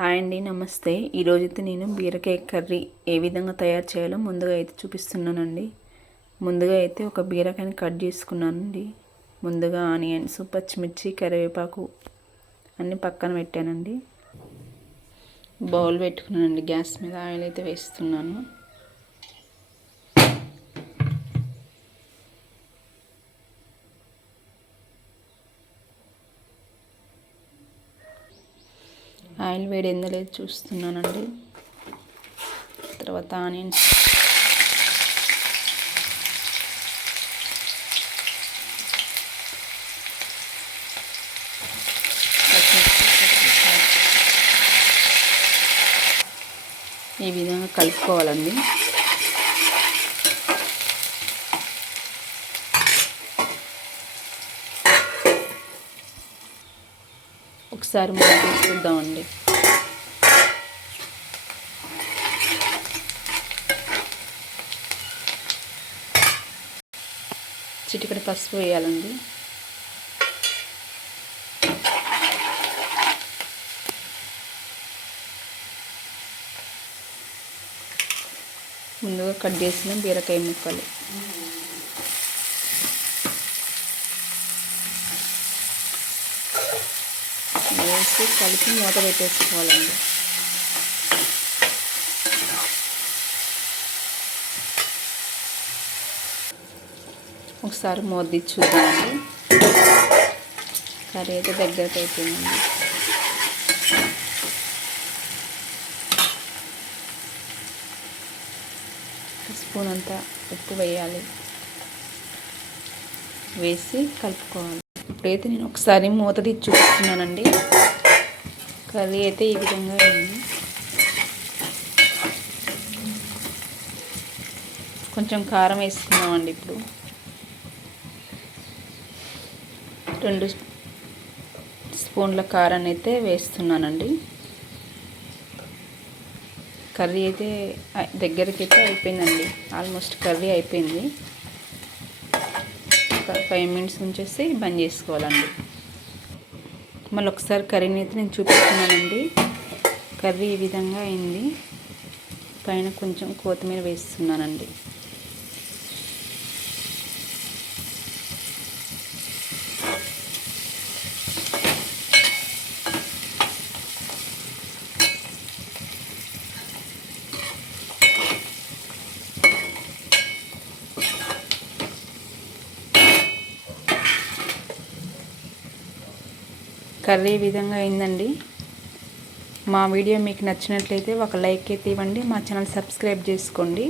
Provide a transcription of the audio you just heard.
Hi అండి, నమస్తే. ఈరోజైతే నేను బీరకాయ కర్రీ ఏ విధంగా తయారు చేయాలో ముందుగా అయితే చూపిస్తున్నానండి. ముందుగా అయితే ఒక బీరకాయని కట్ చేసుకున్నానండి. ముందుగా ఆనియన్స్, పచ్చిమిర్చి, కరివేపాకు అన్నీ పక్కన పెట్టానండి. బౌల్ పెట్టుకున్నానండి. గ్యాస్ మీద ఆయిల్ అయితే వేస్తున్నాను. ఆయిల్ వేడైందో లేదో చూస్తున్నానండి. తర్వాత ఆనియన్స్, ఈ విధంగా కలుపుకోవాలండి. ఒకసారి మనం చూద్దామండి. చిటికెడు పసుపు వేయాలండి. ముందుగా కట్ చేసిన బీరకాయ ముక్కలు వేసి కలిపి మూత పెట్టేసుకోవాలండి. ఒకసారి మూత తీసి చూద్దామండి. కర్రీ అయితే దగ్గరకు అయిపోయిందండి. స్పూన్ అంతా ఉప్పు వేయాలి, వేసి కలుపుకోవాలి. ఇప్పుడైతే నేను ఒకసారి మూత తీసి చూపిస్తున్నానండి. కర్రీ అయితే ఈ విధంగా ఉంది. కొంచెం కారం వేసుకున్నామండి. ఇప్పుడు 2 స్పూన్ల కారాన్ని అయితే వేస్తున్నానండి. కర్రీ అయితే దగ్గరికి అయితే అయిపోయిందండి. ఆల్మోస్ట్ కర్రీ అయిపోయింది. ఒక 5 మినిట్స్ ఉంచేసి బంద్ చేసుకోవాలండి. మళ్ళీ ఒకసారి కర్రీని అయితే నేను చూపిస్తున్నానండి. కర్రీ ఈ విధంగా అయింది. పైన కొంచెం కొత్తిమీర వేస్తున్నానండి. కర్రీ ఈ విధంగా అయిందండి. మా వీడియో మీకు నచ్చినట్లయితే ఒక లైక్ అయితే ఇవ్వండి. మా ఛానల్ సబ్స్క్రైబ్ చేసుకోండి.